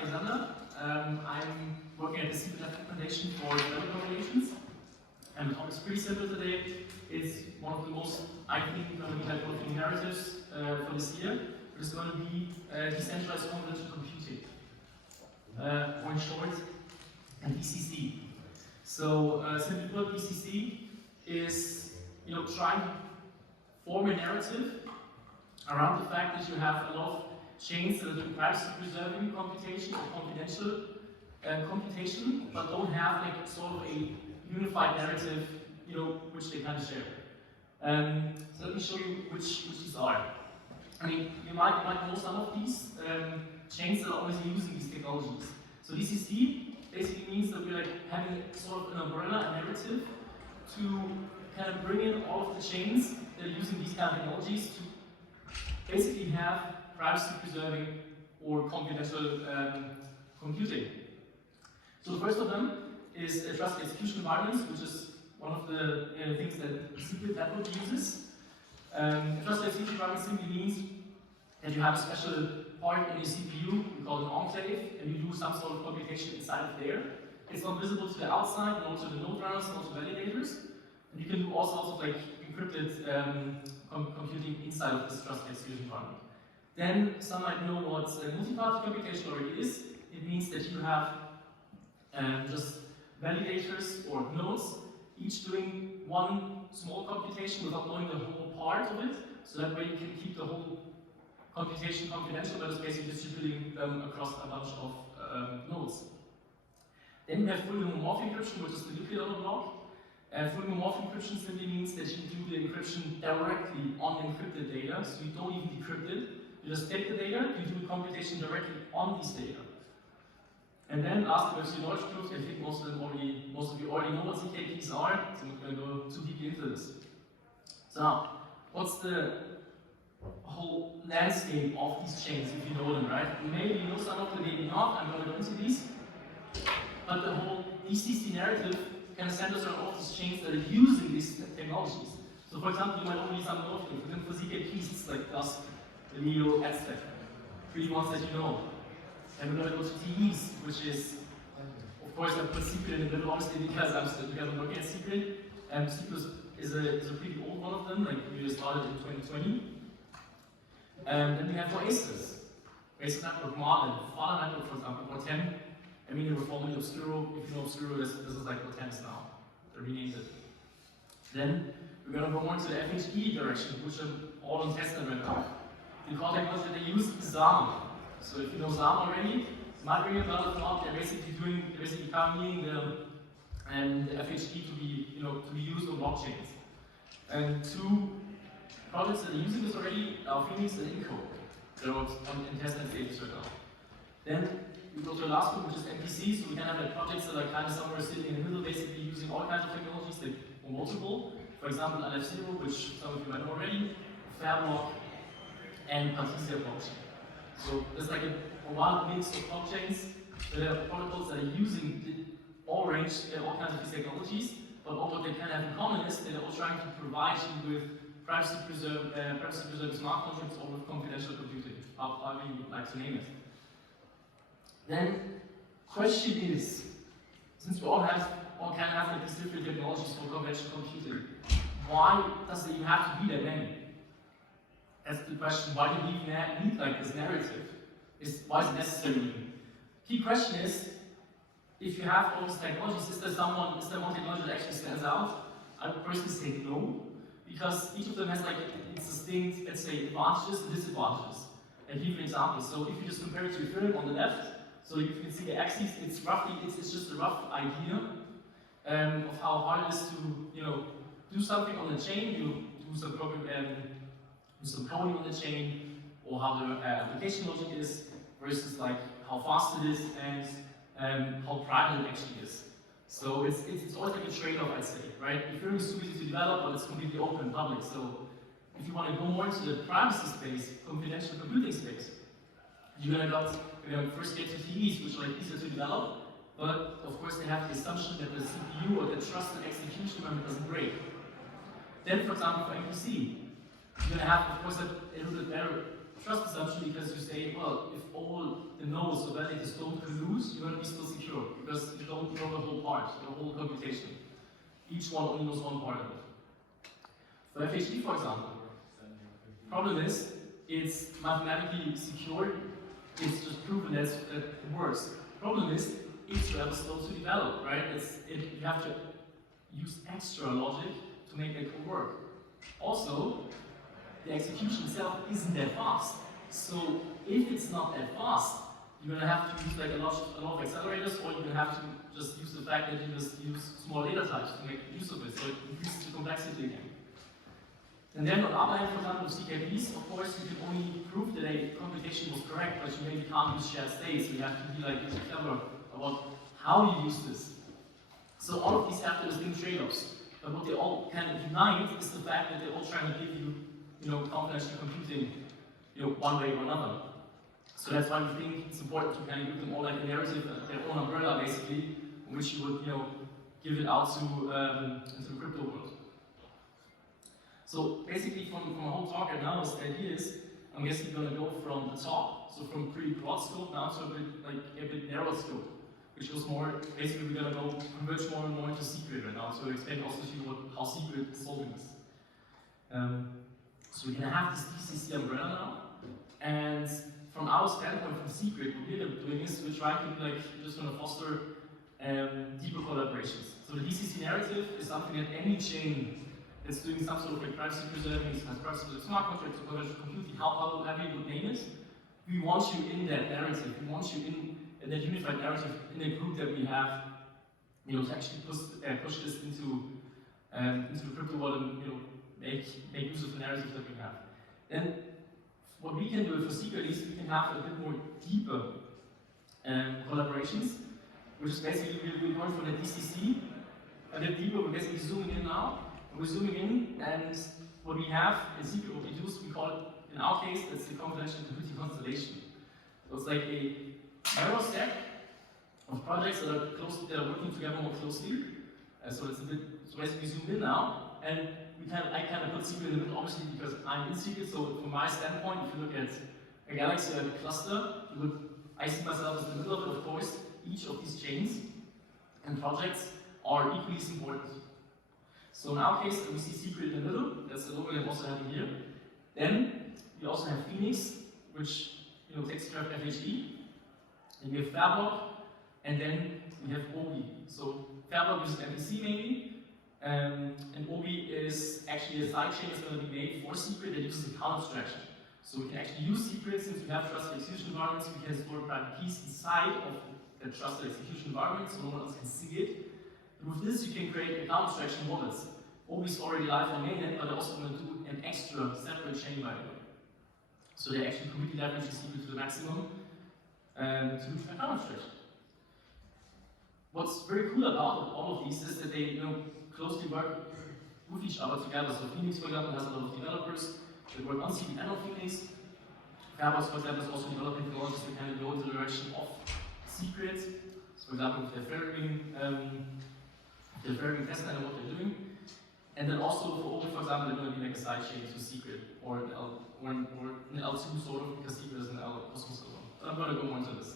Alexander. I'm working at the Decentralized Confidential for developer relations. And the topic is pretty simple today. It's one of the most, I think, going to be hypothetical narratives for this year. It's going to be Decentralized Confidential Computing, or in short, DCC. So, simply put, DCC is, trying to form a narrative around the fact that you have a lot of chains that are doing privacy-preserving computation or confidential computation, but don't have like sort of a unified narrative, which they kind of share. So let me show you which these are. I mean, you might know some of these chains that are always using these technologies. So DCC basically means that we're like having sort of an umbrella, a narrative, to kind of bring in all of the chains that are using these kind of technologies to basically have privacy-preserving or confidential computing. So the first of them is a trusted execution environment, which is one of the things that secret network uses. A trusted execution environment simply means that you have a special part in your CPU, we call it an enclave, and you do some sort of computation inside of there. It's not visible to the outside, nor to the node runners, nor to validators. And you can do all sorts of like encrypted computing inside of this trusted execution environment. Then some might know what multi-party computation already is. It means that you have just validators or nodes, each doing one small computation without knowing the whole part of it. So that way you can keep the whole computation confidential, but it's basically distributing them across a bunch of nodes. Then we have fully homomorphic encryption, which is the nuclear block. Fully homomorphic encryption simply means that you do the encryption directly on encrypted data, so you don't even decrypt it. You just take the data, you do the computation directly on these data. And then afterwards, you knowledge proofs. I think most of you already know what ZK are, so I'm not going to go too deeply into this. So now, what's the whole landscape of these chains, if you know them, right? Maybe you know some of them, maybe not. I'm going to go into these. But the whole DCC narrative kind of centers around all these chains that are using these technologies. So for example, you might already some know of them. For ZK keys, it's like Dusk, the Neo, etc. Three ones that you know. And we're going to go to TEs, which is, of course, I put secret in the middle, obviously, because I'm working at secret. Secret is a pretty old one of them, like we just started in 2020. And then we have Oasis. Oasis Network, Marlin, Fala Network, for example, or 10. I mean, they were formerly Obscuro. If you know Obscuro, this is like what 10 is now. They renamed it. Then we're going to go more into the FHE direction, which are all on testnet right now. The core technology that they use is ZAM. So if you know ZAM already, it might ring a bell. If not, they're basically copying the FHE to be used on blockchains. And two projects that are using this already are Phoenix and Inco. They're on testnet stages right now. Then we go to the last one, which is MPC. So we can have like projects that are kind of somewhere sitting in the middle, basically using all kinds of technologies like multiple. For example, LF0, which some of you might know already, Fairblock, and Partisia blockchain. So there's like a wild mix of blockchains that are protocols that are using all kinds of these technologies, but all what they can have in common is they're all trying to provide you with privacy-preserved smart contracts or with confidential computing, however you would like to name it. Then, question is, since we all can have like these different technologies for conventional computing, why does it even have to be that many? That's the question. Why do we even need like this narrative? Why is it necessary? Key question is, if you have all these technologies, is there one technology that actually stands out? I would personally say no, because each of them has like its distinct, let's say, advantages and disadvantages. I'll give you an example. So if you just compare it to Ethereum on the left, so you can see the axis. It's just a rough idea of how hard it is to do something on the chain. You do some coding on the chain, or how the application logic is, versus like how fast it is and how private it actually is. So it's always like a trade-off, I'd say, right? Ethereum is too easy to develop, but it's completely open and public. So if you want to go more into the privacy space, confidential computing space, you're gonna first get to TEs, which are like easier to develop, but of course they have the assumption that the CPU or the trusted execution environment doesn't break. Then, for example, for MPC, you're gonna have, of course, a little bit better trust assumption because you say, well, if all the nodes or validators don't collude, you're going to be still secure because you don't know the whole part, the whole computation. Each one only knows one part of it. For FHD, for example, problem is it's mathematically secure. It's just proven that it works. Problem is it's rather slow to develop, right? You have to use extra logic to make it work. Also, the execution itself isn't that fast. So if it's not that fast, you're gonna have to use like a lot of accelerators, or you're gonna have to just use the fact that you just use small data types to make use of it. So it increases the complexity again. And then on the other hand, for example, with CKPs, of course, you can only prove that a computation was correct, but you maybe can't use shared states, so you have to be like clever about how you use this. So all of these have the distinct trade-offs. But what they all kind of unite is the fact that they're all trying to give you, confidential computing, one way or another. So that's why we think it's important to kind of give them all like a narrative, their own umbrella basically, in which you would, give it out to into the crypto world. So basically, from a whole talk right now, the idea is, I'm guessing we're going to go from the top, so from pretty broad scope now to a bit narrow scope, which was more, basically we're going to go converge more and more into secret right now, so explain also to you how secret is solving this. So we're going to have this DeCC umbrella now, and from our standpoint, from secret, what we're doing is we're trying to we're just going to foster deeper collaborations. So the DeCC narrative is something that any chain that's doing some sort of privacy preserving, has privacy preserving smart contracts or conventional computing, however you would name it, we want you in that narrative. We want you in that unified narrative, in a group that we have, to actually push this into the crypto world and make use of the narrative that we have. Then what we can do for secret is we can have a bit more deeper collaborations, which is basically we're going for the DCC a bit deeper. We're basically zooming in now. We're zooming in, and what we have in secret, what we do is we call it, in our case, it's the confidential computing constellation. So it's like a narrow stack of projects that are working together more closely. So it's a bit, so basically zoom in now, and I kind of put secret in the middle, obviously because I'm in secret. So from my standpoint, if you look at a galaxy or a cluster, I see myself as in the middle of it. Of course, each of these chains and projects are equally as important. So in our case, we see secret in the middle. That's the logo that I'm also having here. Then we also have Phoenix, which takes care of FHD. Then we have Fairblock, and then we have Obi. So Fairblock uses MPC mainly, and Obi is actually a sidechain that's going to be made for secret that uses account abstraction. So we can actually use secrets since we have trusted execution environments. We can store private keys inside of the trusted execution environment, so no one else can see it. And with this, you can create account abstraction wallets. Obi's already live on mainnet, but they're also going to do an extra separate chain, by the way. So they actually completely leverage the secret to the maximum to do account abstraction. What's very cool about all of these is that they closely work with each other together. So Phoenix, for example, has a lot of developers that work on secret and on Phoenix. Fairblock, for example, is also developing technologies that kind of go in the direction of secret. So for example, with their Fairwing testnet and what they're doing. And then also for Obi, for example, they're going to be like a sidechain to secret, or an L2 sort of, because secret is an L Cosmos L1. But I'm going to go more into this.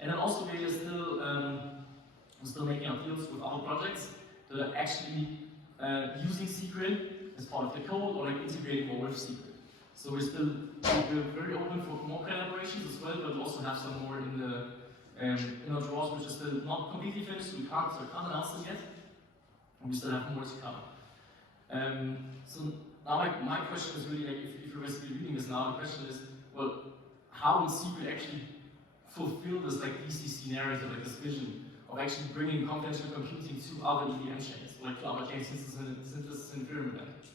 And then also we are still making our deals with other projects that are actually using secret as part of the code or like integrating more with secret. So we're very open for more collaborations as well, but we also have some more in our drawers, which is still not completely finished. So we can't announce them yet, and we still have more to come. So now my question is really like, if you're basically reading this now, the question is, well, how will secret actually fulfill this like DCC narrative, like this vision of actually bringing confidential computing to other EVM chains, like to other chain synthesis and pyramid language?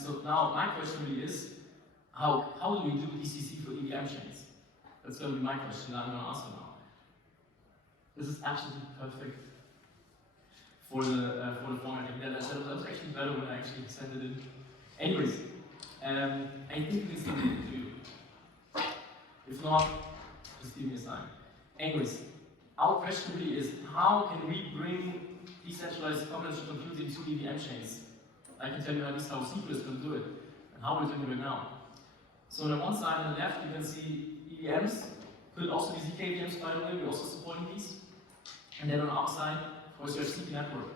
So now my question really is, how do we do DCC for EVM chains? That's going to be my question that I'm going to answer now. This is absolutely perfect for the formatting. That was actually better when I actually sent it in. Anyways, I think this is something to do. If not, just give me a sign. Anyways, our question really is, how can we bring decentralized confidential computing to EVM chains? I can tell you at least how secret is going to do it, and how we're doing it right now. So on the one side on the left, you can see EVMs, could also be ZKVMs by the way, we're also supporting these. And then on the upside, of course, you have CP network.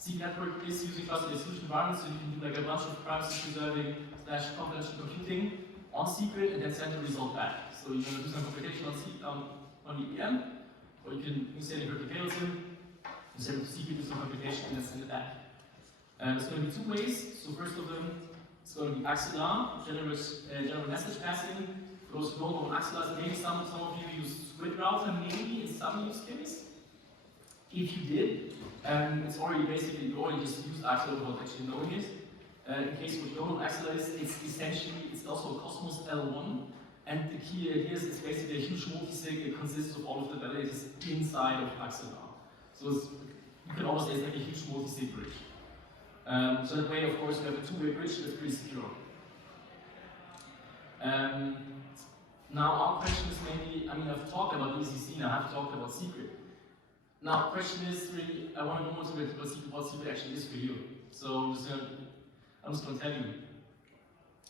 CP network is using trusted execution environments, so you can do like a bunch of privacy preserving / confidential computing on secret and then send the result back. So you're going to do some computation on EVM, or you can use any encrypted payload sim, you send it to secret, do some computation, and then send it back. And there's going to be two ways. So first of them, it's going to be Axelar, general message passing. For those who don't know what Axelar is, maybe some of you use Squid Router, maybe in some use case. If you did, it's already basically, you already just used Axelar without actually knowing it. In case you don't know what Axelar is, it's essentially, it's also a Cosmos L1. And the key idea is it's basically a huge multisig. It consists of all of the validators inside of Axelar. So you can always say it's like a huge multisig bridge. So that way, of course, you have a two-way bridge that's pretty secure. Now, our question is mainly, I mean, I've talked about DeCC now, I've talked about secret. Now, the question is really, I want to know what secret actually is for you. So I'm just going to tell you.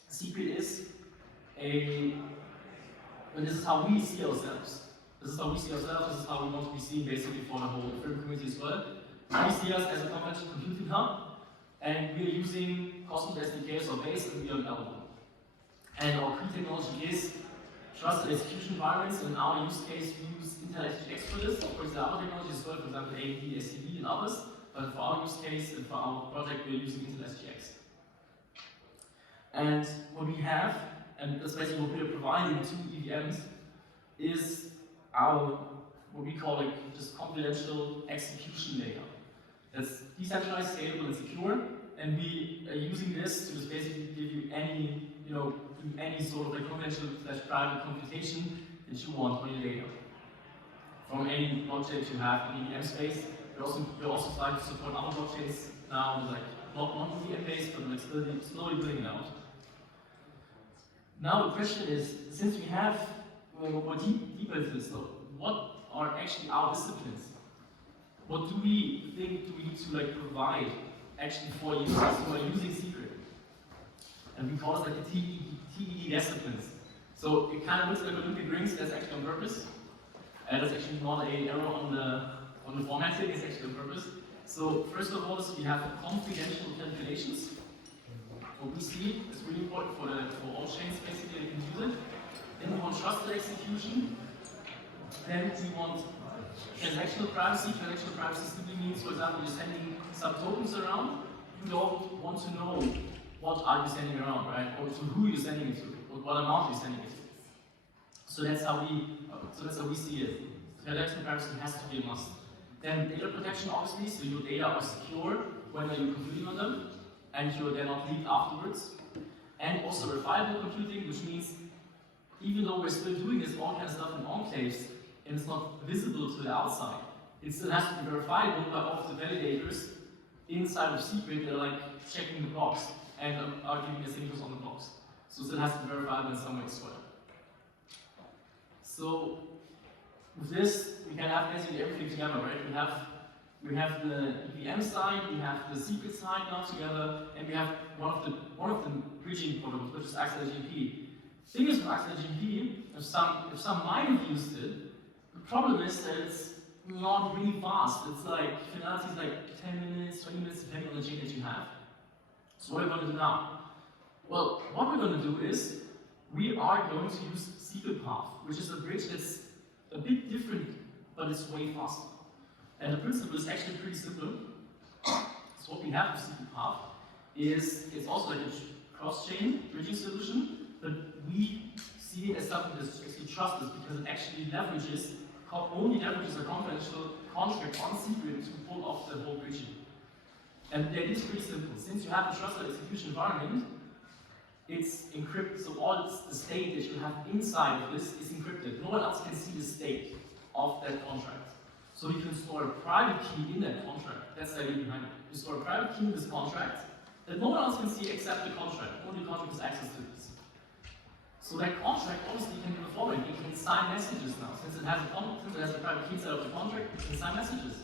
Secret is and this is how we see ourselves. This is how we see ourselves, this is how we want to be seen basically for the whole Ethereum community as well. We see us as a confidential computing hub, and we're using Cosmos SDKs or base, and we are L1. And our key technology is trusted execution environments. In our use case, we use Intel SGX for this. Of course, there are other technologies as well, for example, AMD, SCD, and others. But for our use case and for our project, we're using Intel SGX. And what we have, and that's basically what we are providing to EVMs, is our, what we call like just confidential execution layer. That's decentralized, scalable, and secure. And we are using this to just basically give you any, do any sort of like confidential / private computation that you want on your data. From any blockchain you have in the EVM space. We're also starting to support other blockchains now, like not EVM based, but like slowly building it out. Now the question is, since we have more deeper into this though, what are actually our disciplines? What do we think do we need to like provide actually for users who are using secret? And we call it like the TED disciplines. So it kind of looks like Olympic rings, that's actually on purpose. That's actually not an error on the formatting, it's actually on purpose. So first of all, we have confidential calculations. What we see is really important for all chains basically, you can use it. Then we want trusted execution. Then we want transactional privacy. Transactional privacy simply means, for example, you're sending some tokens around. You don't want to know what are you sending around, right? Or to who you're sending it to, or what amount you're sending it to. So that's how we see it. Transactional privacy has to be a must. Then data protection, obviously, so your data are secure when you're computing on them, and they're not leaked afterwards. And also verifiable computing, which means even though we're still doing this all kind of stuff in enclaves, and it's not visible to the outside, it still has to be verifiable by all of the validators inside of secret that are like checking the blocks and are giving us signatures on the blocks. So it still has to be verifiable in some way as well. So with this, we can have basically everything together, right? We have the EVM side, we have the secret side now together, and we have one of the bridging protocols, which is Axelar GP. The thing is with Axelar GP, if some might have used it, the problem is that it's not really fast. It's like finality is like 10 minutes, 20 minutes, depending on the chain that you have. So what are we going to do now? Well, what we're going to do is we are going to use secret path, which is a bridge that's a bit different, but it's way faster. And the principle is actually pretty simple. So what we have with secret path is it's also like a cross-chain bridging solution, but we see it as something that's actually trusted because it actually only leverages a confidential contract on secret to pull off the whole bridging. And that is pretty simple. Since you have a trusted execution environment, it's encrypted, so all the state that you have inside of this is encrypted. No one else can see the state of that contract. So you can store a private key in that contract. That's the idea behind it. You store a private key in this contract that no one else can see except the contract. Only the contract has access to this. So that contract obviously can do the following. It can sign messages now. Since it has a private key inside of the contract, it can sign messages.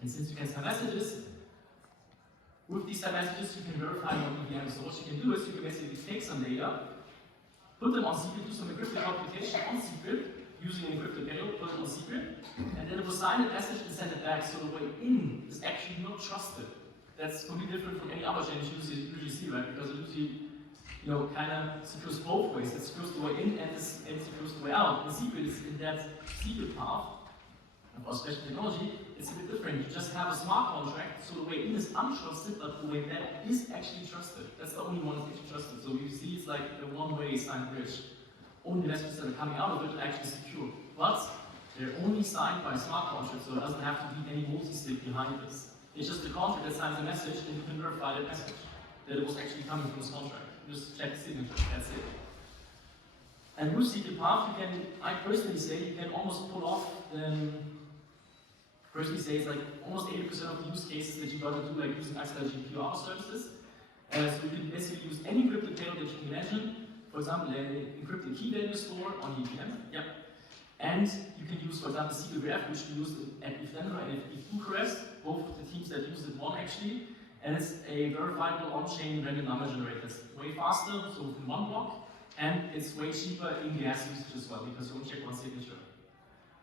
And since you can sign messages, with these signed messages you can verify your EVM. So what you can do is you can basically take some data put them on secret, do some encrypted computation on secret, using an encrypted payload, put it on secret, and then it will sign a message and send it back, so the way in is actually not trusted. That's completely different from any other chain you usually see, right? Because it usually, kind of secures both ways. It secures the way in and it secures the way out. The secret is in that secret path. For special technology, it's a bit different. You just have a smart contract, so the way in is untrusted, but the way back is actually trusted. That's the only one that's actually trusted. So you see it's like a one-way signed bridge. Only messages that are coming out of it are actually secure. But they're only signed by a smart contract, so it doesn't have to be any multi-sig behind this. It's just the contract that signs the message, and you can verify that message, that it was actually coming from this contract. You just check the signature, that's it. And with secret path, you can, I personally say, you can almost pull off personally say it's like almost 80% of the use cases that you're going to do, like using accidental GPU services. So you can basically use any encrypted payload that you can imagine. For example, an encrypted key value store on EVM. Yep. And you can use, for example, CQRF, which we used at ETH and ETH Bucharest. Both of the teams that used it won actually. And it's a verifiable on-chain random number generator. It's way faster, so within one block. And it's way cheaper in gas usage as well, because you only check one signature.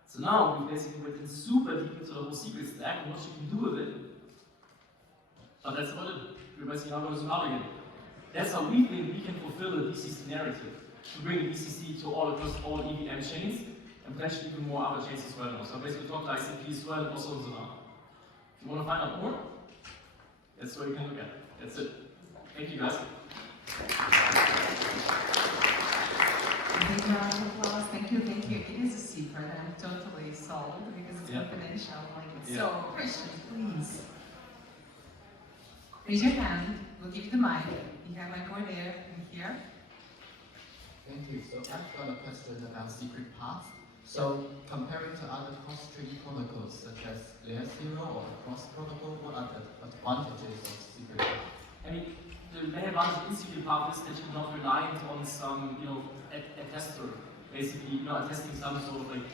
So now we basically went in super deep into the whole secret stack and what you can do with it. But that's about it. We're basically now going to zoom out again. That's how we think we can fulfill the DCC narrative. To bring DCC to across all EVM chains and potentially even more other chains as well now. So basically talk to ICP as well and also Sonar. If you want to find out more, that's what you can look at. That's it. Thank you guys. Big round of applause. Thank you, thank you. It is a secret. I'm totally sold because it's confidential. Like it's so Christian, please. Raise your hand. We'll give you the mic. You have mic over there and here. Thank you. So I've got a question about secret paths. So comparing to other cross-chain protocols such as Layer 0 or the cross protocol, what are the advantages of secret paths? I mean, the main advantage in secret path is that you're not reliant on some, a tester, basically, attesting some sort of like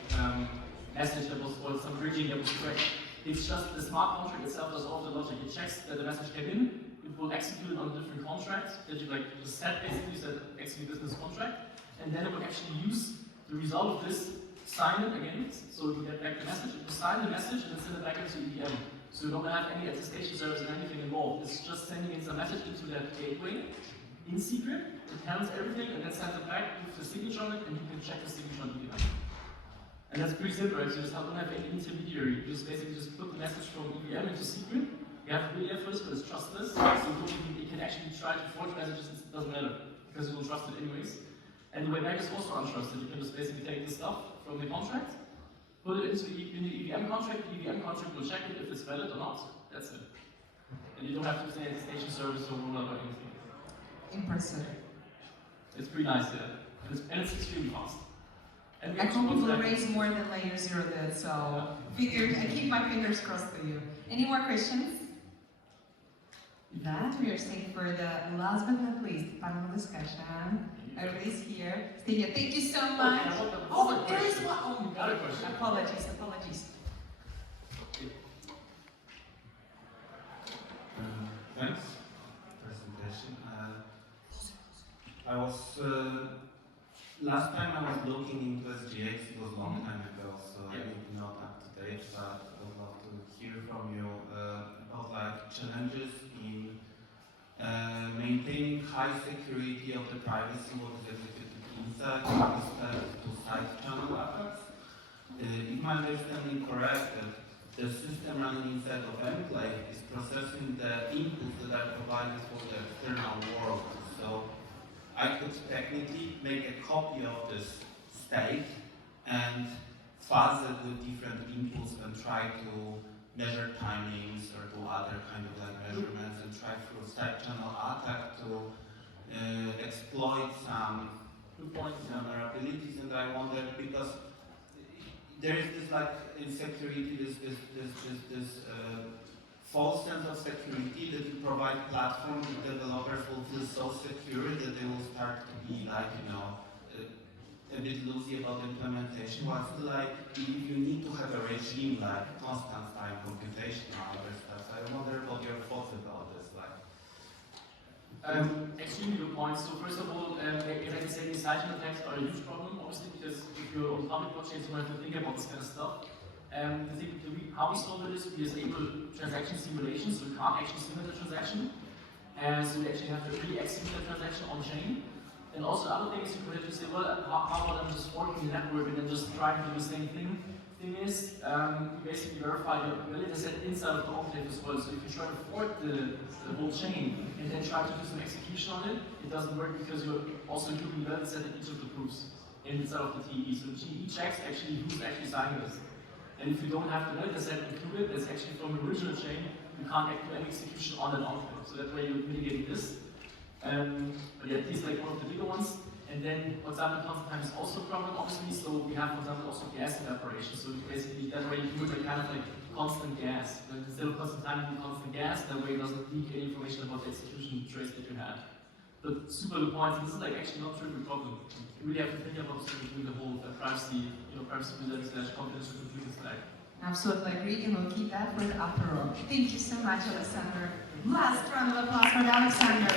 message that was, or some bridging that was correct. It's just the smart contract itself does all the logic. It checks that the message came in, it will execute it on a different contract that you just set basically, you said execute this contract, and then it will actually use the result of this, sign it again, so it will get back the message, it will sign the message and then send it back into EVM. So you don't have any attestation service or anything involved. It's just sending in some message into that gateway in secret, it handles everything and then sends it back with the signature on it and you can check the signature on EVM. And that's pretty simple, right? So you just don't have any intermediary. You just basically just put the message from EVM into secret. You have to be there first, but it's trustless. So you can actually try to forge messages, it doesn't matter, because you will trust it anyways. And the way back is also untrusted. You can just basically take this stuff from the contract, put it into the EVM contract, the EVM contract will check it if it's valid or not. That's it. And you don't have to use any attestation service or rollup or anything. In person. It's pretty nice, yeah. And it's extremely fast. And I hope you will raise more than Layer 0 did, so I keep my fingers crossed for you. Any more questions? That we are staying for the last but not least panel discussion. Everybody's here. Stay here. Thank you so much. Oh, there is one. Oh, you got a question. Apologies. Thanks. Presentation. I was last time I was looking into SGX. It was a long time ago, so maybe not up to date. But I would love to hear from you about challenges in maintaining high security of the privacy what is executed inside with respect to side channel attacks. If my understanding correct, that the system running inside of enclave is processing the inputs that are provided for the external world. So I could technically make a copy of this state and fuzz it with different inputs and try to measure timings or do other kind of measurements and try through side channel attack to exploit some vulnerabilities. And I wonder, because there is this insecurity, this false sense of security that you provide platforms that developers will feel so secure that they will start to be a bit loosey about the implementation. While still you need to have a regime like constant time computation and other stuff. So I wonder what your thoughts about this. Extremely good point. So first of all, as I said, these sidechain attacks are a huge problem, obviously, because if you're on public blockchains, you have to think about this kind of stuff. How we solve it is we disable transaction simulation, so we can't actually simulate a transaction. So we actually have to re-execute the transaction on chain. And also other things you could actually say, well, how about I'm just forking the network and then just trying to do the same thing? Thing is, you basically verify your validity set inside of the enclave as well. So if you try to fork the whole chain and then try to do some execution on it, it doesn't work because you're also including validity set in each of the proofs inside of the TE. So TE checks actually who's actually signing this. And if you don't have the validity set included, that's actually from the original chain, you can't do any execution on that enclave. So that way you're mitigating this. But yeah, these like one of the bigger ones. And then, for example, constant time is also a problem, obviously. So we have, for example, also gas evaporation. So basically, that way you do it like kind of like constant gas. But instead of constant time, you do constant gas. That way it doesn't leak any information about the execution trace that you had. But super good point. This is like actually not a trivial problem. You really have to think about doing the whole privacy, privacy / confidential computing stack. Absolutely agree, and we'll keep that for the upper row. Thank you so much, Alexander. Last round of applause for Alexander.